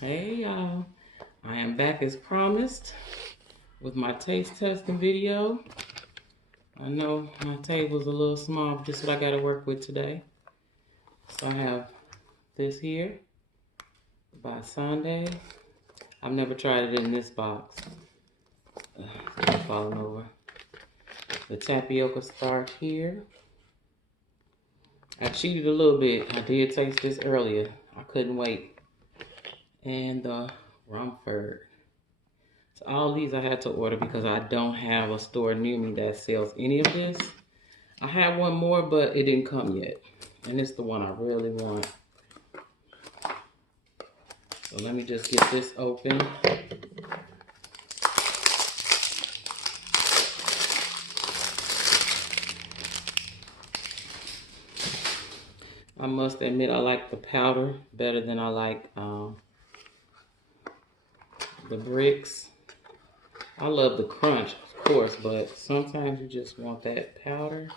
Hey y'all, I am back as promised with my taste testing video. I know my table's a little small, but this is what I got to work with today. So I have this here by Sunday. I've never tried it in this box. It's falling over. The tapioca starch here. I cheated a little bit. I did taste this earlier. I couldn't wait. And the Rumford. So all these I had to order because I don't have a store near me that sells any of this. I had one more, but it didn't come yet. And it's the one I really want. So let me just get this open. I must admit I like the powder better than I like the bricks. I love the crunch, of course, but sometimes you just want that powder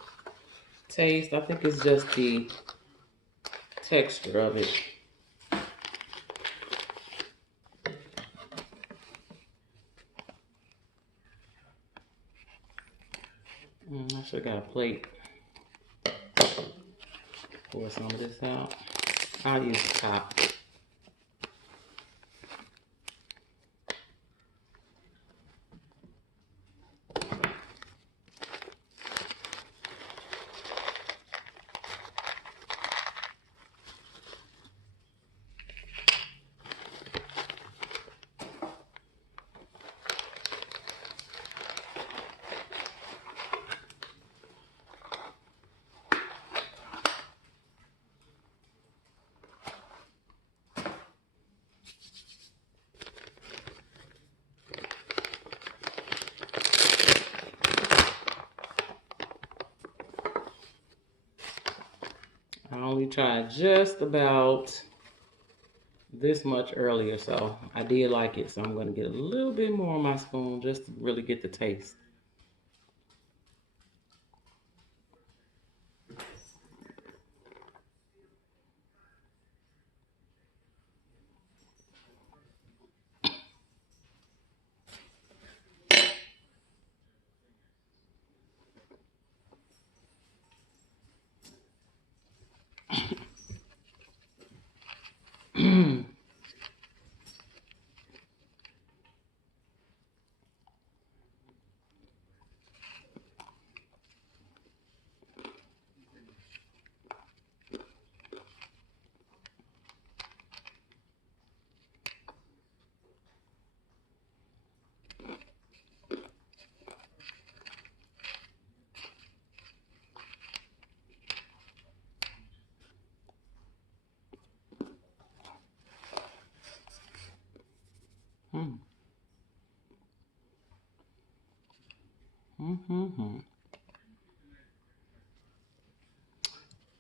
taste. I think it's just the texture of it. I should have got a plate. Pour some of this out. I'll use the top. I only tried just about this much earlier, so I did like it. So I'm going to get a little bit more on my spoon just to really get the taste.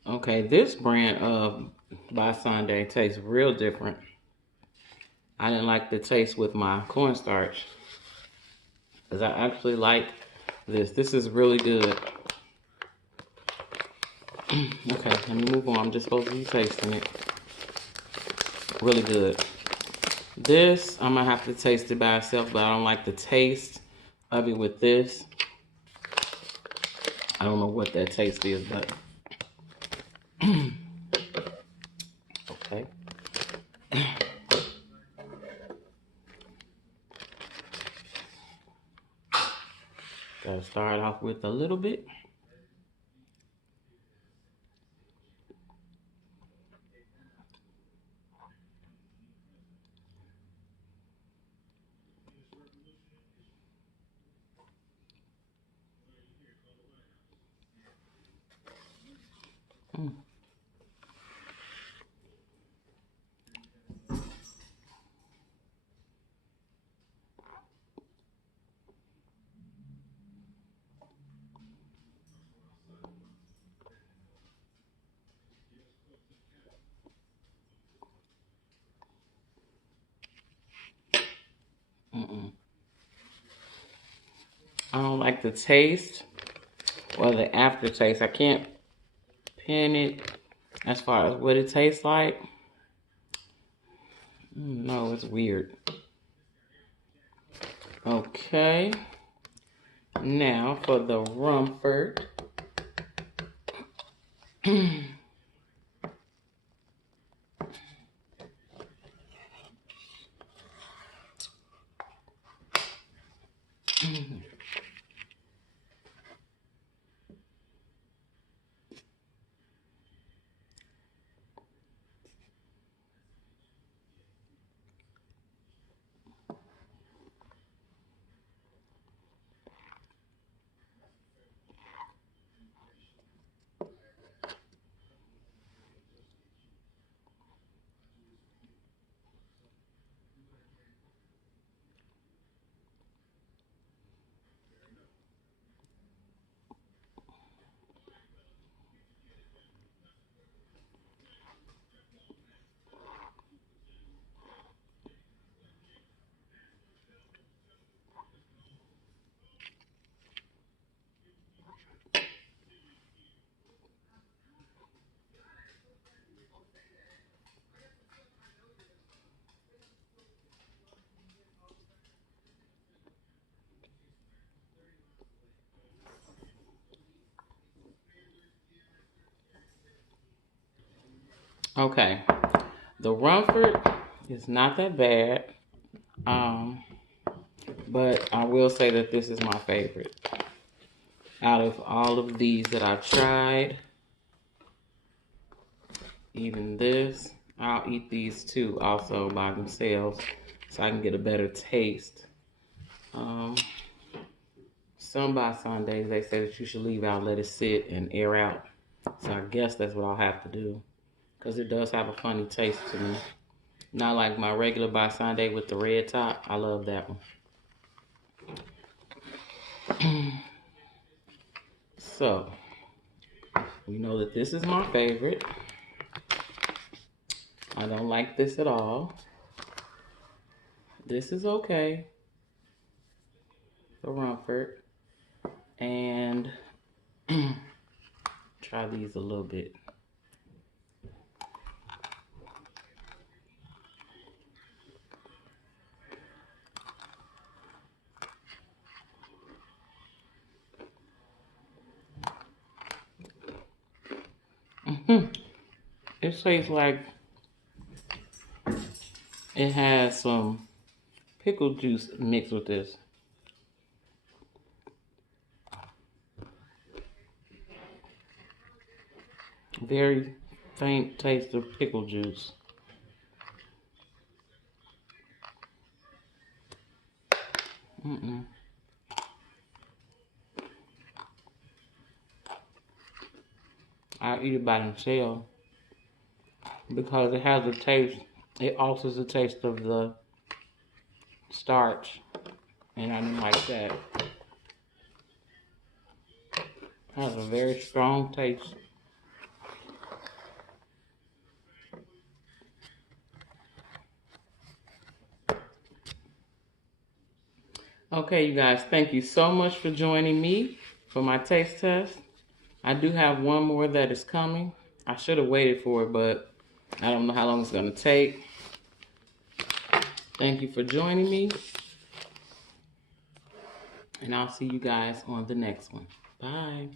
Okay, this brand of by Sunday tastes real different. I didn't like the taste with my cornstarch because I actually like this. This is really good. Okay, let me move on. I'm just supposed to be tasting it. Really good. This, I'm going to have to taste it by itself, but I don't like the taste of it with this. I don't know what that taste is, but okay. Gotta start off with a little bit. I don't like the taste or the aftertaste. I can't pin it as far as what it tastes like. No, it's weird. Okay. Now for the Rumford. Okay. The Rumford is not that bad. But I will say that this is my favorite. Out of all of these that I've tried, even this, I'll eat these two also by themselves so I can get a better taste. Some by Sundays, they say that you should leave out, let it sit and air out. So I guess that's what I'll have to do because it does have a funny taste to me. Not like my regular by Sunday with the red top. I love that one. So, we know that this is my favorite. I don't like this at all. This is okay. The Rumford. And try these a little bit. It tastes like it has some pickle juice mixed with this. Very faint taste of pickle juice. I eat it by themselves because it has a taste. It alters the taste of the starch, and I didn't like that. It has a very strong taste. Okay, you guys, thank you so much for joining me for my taste test. I do have one more that is coming. I should have waited for it, but I don't know how long it's going to take. Thank you for joining me, and I'll see you guys on the next one. Bye.